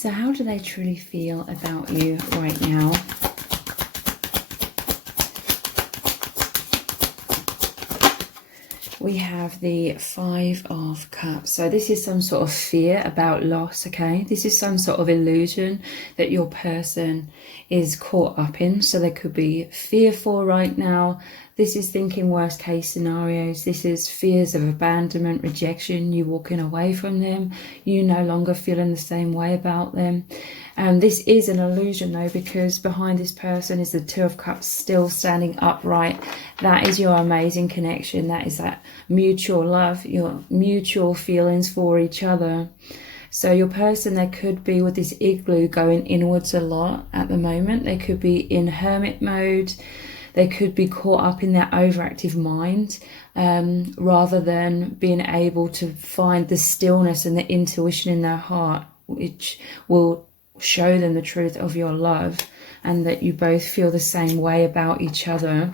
So how do they truly feel about you right now? We have the Five of Cups. So this is some sort of fear about loss, okay? This is some sort of illusion that your person is caught up in. So they could be fearful right now. This is thinking worst case scenarios. This is fears of abandonment, rejection, you walking away from them, you no longer feeling the same way about them. This is an illusion though, because behind this person is the Two of Cups still standing upright. That is your amazing connection. That is that mutual love, your mutual feelings for each other. So your person, they could be with this igloo going inwards a lot at the moment. They could be in hermit mode. They could be caught up in their overactive mind rather than being able to find the stillness and the intuition in their heart, which will show them the truth of your love and that you both feel the same way about each other.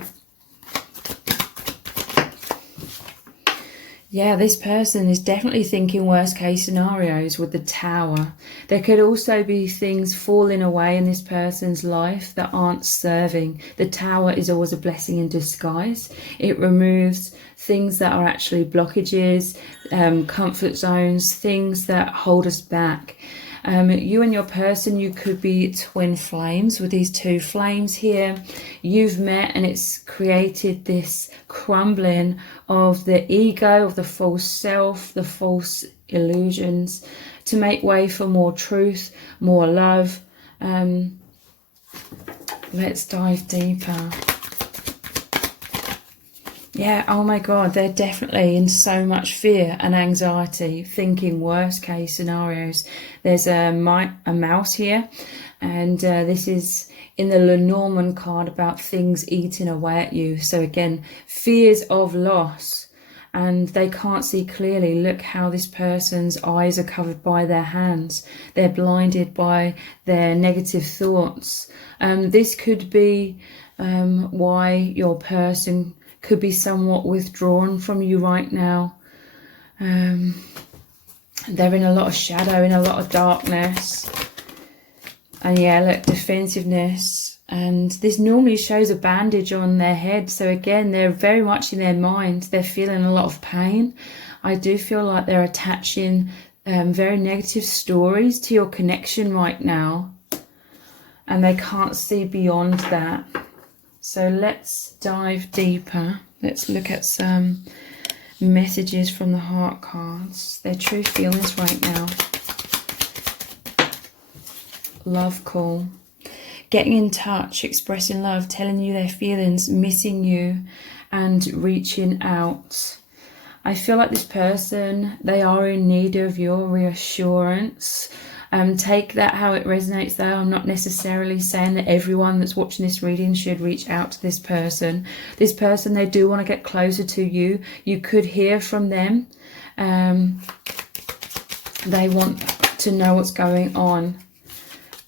Yeah, this person is definitely thinking worst case scenarios with the Tower. There could also be things falling away in this person's life that aren't serving. The Tower is always a blessing in disguise. It removes things that are actually blockages, comfort zones, things that hold us back. You and your person, you could be twin flames with these two flames here. You've met and it's created this crumbling of the ego, of the false self, the false illusions, to make way for more truth, more love. Let's dive deeper. Yeah, oh my God, they're definitely in so much fear and anxiety, thinking worst case scenarios. There's a mouse here, and this is in the Lenormand card about things eating away at you. So again, fears of loss, and they can't see clearly. Look how this person's eyes are covered by their hands. They're blinded by their negative thoughts. This could be why your person could be somewhat withdrawn from you right now. They're in a lot of shadow, in a lot of darkness. And yeah, look, defensiveness. And this normally shows a bandage on their head. So again, they're very much in their mind. They're feeling a lot of pain. I do feel like they're attaching very negative stories to your connection right now. And they can't see beyond that. So let's dive deeper. Let's look at some messages from the heart cards. Their true feelings right now. Love call. Getting in touch, expressing love, telling you their feelings, missing you, and reaching out. I feel like this person, they are in need of your reassurance. Take that how it resonates though. I'm not necessarily saying that everyone that's watching this reading should reach out to this person. This person, they do want to get closer to you. You could hear from them. They want to know what's going on.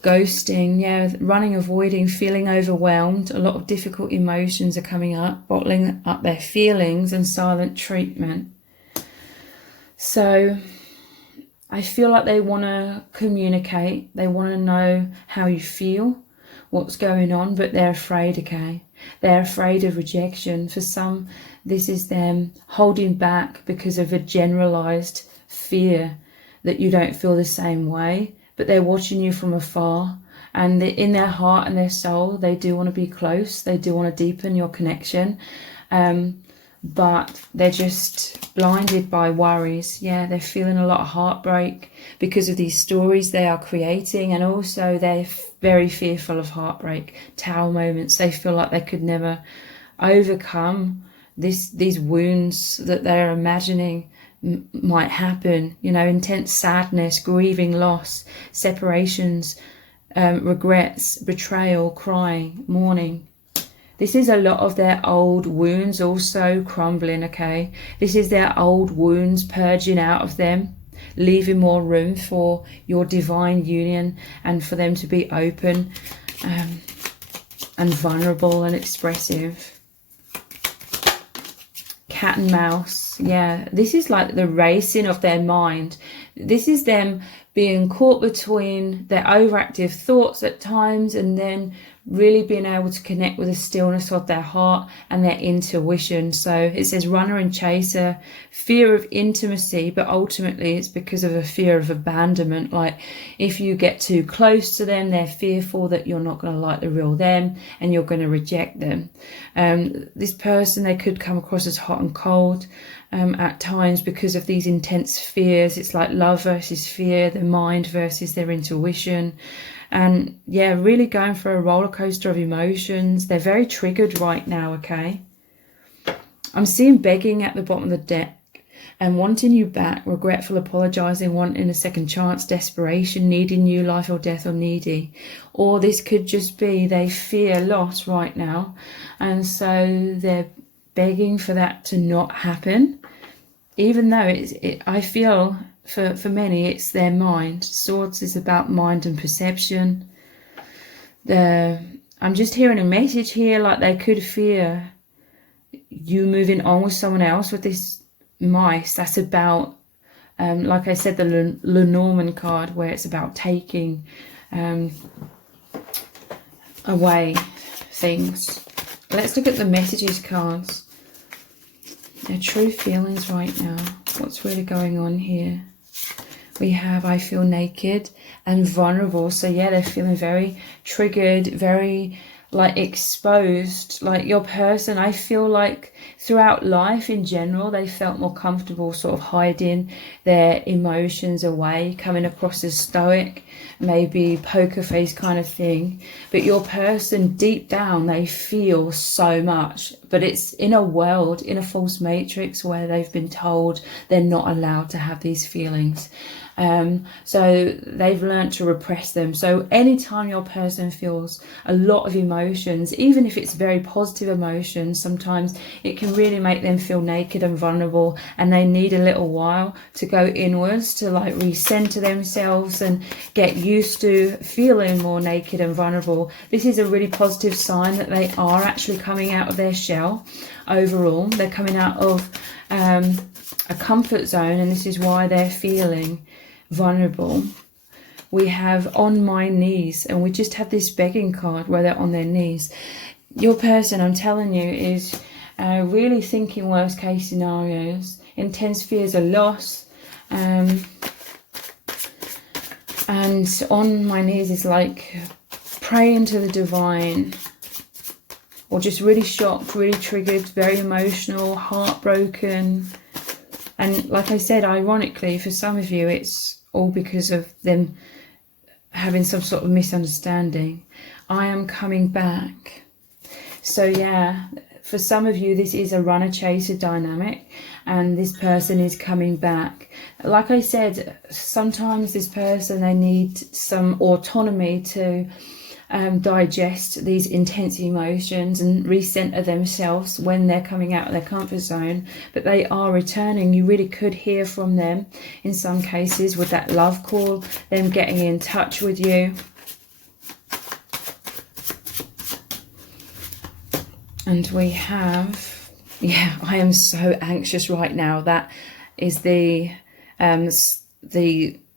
Ghosting, yeah, running, avoiding, feeling overwhelmed. A lot of difficult emotions are coming up, bottling up their feelings, and silent treatment. So I feel like they want to communicate. They want to know how you feel, what's going on, but they're afraid, okay? They're afraid of rejection. For some, this is them holding back because of a generalized fear that you don't feel the same way, but they're watching you from afar. And in their heart and their soul, they do want to be close. They do want to deepen your connection. But they're just blinded by worries. Yeah, they're feeling a lot of heartbreak because of these stories they are creating, and also they're very fearful of heartbreak, Tower moments. They feel like they could never overcome these wounds that they're imagining might happen. You know, intense sadness, grieving loss, separations, regrets, betrayal, crying, mourning. This is a lot of their old wounds also crumbling, okay? This is their old wounds purging out of them, leaving more room for your divine union and for them to be open and vulnerable and expressive. Cat and mouse, yeah. This is like the racing of their mind. This is them being caught between their overactive thoughts at times, and then really being able to connect with the stillness of their heart and their intuition. So it says runner and chaser, fear of intimacy, but ultimately it's because of a fear of abandonment. Like if you get too close to them, they're fearful that you're not going to like the real them and you're going to reject them. This person, they could come across as hot and cold at times because of these intense fears. It's like love versus fear, their mind versus their intuition. And yeah, really going for a roller coaster of emotions. They're very triggered right now, okay? I'm seeing begging at the bottom of the deck and wanting you back, regretful, apologizing, wanting a second chance, desperation, needing you, life or death, or needy. Or this could just be they fear loss right now, and so they're begging for that to not happen, even though I feel for many it's their mind. Swords is about mind and perception. I'm just hearing a message here, like they could fear you moving on with someone else. With this mice, that's about like I said, the Lenormand card, where it's about taking away things. Let's look at the messages cards. Their true feelings right now. What's really going on here? We have I feel naked and vulnerable. So yeah, they're feeling very triggered, very like exposed. Like your person, I feel like throughout life in general, they felt more comfortable sort of hiding their emotions away, coming across as stoic, maybe poker face kind of thing. But your person, deep down, they feel so much, but it's in a world, in a false matrix where they've been told they're not allowed to have these feelings. So they've learned to repress them. So anytime your person feels a lot of emotions, even if it's very positive emotions, sometimes it can really make them feel naked and vulnerable, and they need a little while to go inwards to like recenter themselves and get used to feeling more naked and vulnerable. This is a really positive sign that they are actually coming out of their shell. Overall, they're coming out of a comfort zone, and this is why they're feeling vulnerable. We have on my knees, and we just have this begging card where they're on their knees. Your person, I'm telling you, is really thinking worst case scenarios, intense fears of loss, and on my knees is like praying to the divine, or just really shocked, really triggered, very emotional, heartbroken. And like I said, ironically, for some of you, it's all because of them having some sort of misunderstanding. I am coming back. So yeah, for some of you, this is a runner-chaser dynamic, and this person is coming back. Like I said, sometimes this person, they need some autonomy to digest these intense emotions and recenter themselves when they're coming out of their comfort zone, but they are returning. You really could hear from them in some cases with that love call, them getting in touch with you. And we have, yeah, I am so anxious right now. That is the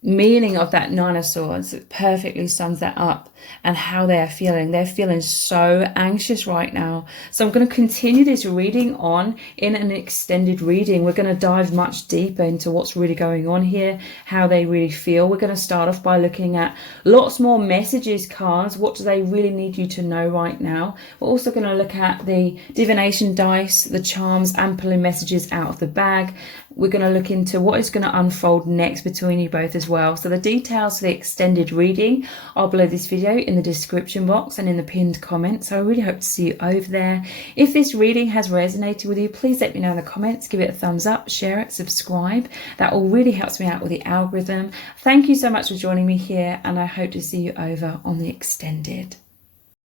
meaning of that Nine of Swords. It perfectly sums that up and how they are feeling. They're feeling so anxious right now. So I'm going to continue this reading on in an extended reading. We're going to dive much deeper into what's really going on here, how they really feel. We're going to start off by looking at lots more messages cards. What do they really need you to know right now? We're also going to look at the divination dice, the charms, and pulling messages out of the bag. We're going to look into what is going to unfold next between you both as well. So the details for the extended reading are below this video in the description box and in the pinned comment. So I really hope to see you over there. If this reading has resonated with you, please let me know in the comments. Give it a thumbs up, share it, subscribe. That all really helps me out with the algorithm. Thank you so much for joining me here, and I hope to see you over on the extended.